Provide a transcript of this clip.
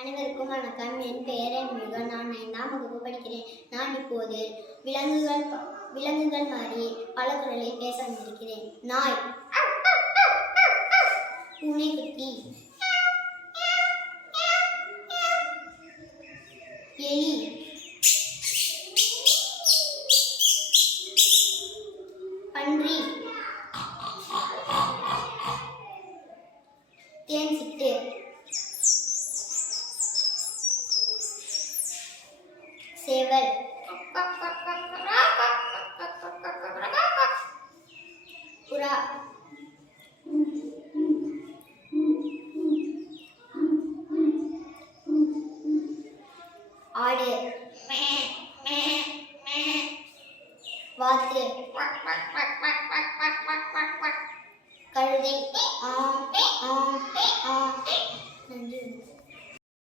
அனைவருக்கும் வணக்கம். என் பெயர் என்மிக. நான் 5ஆம் வகுப்பு படிக்கிறேன். நான் இப்போது விலங்குகள் மாதிரி பல குரலில் பேச வந்திருக்கிறேன். நாய், பூனைக்குட்டி, எலி, பன்றி, தேன்சிட்டு, சேவல், புறா, ஆடு,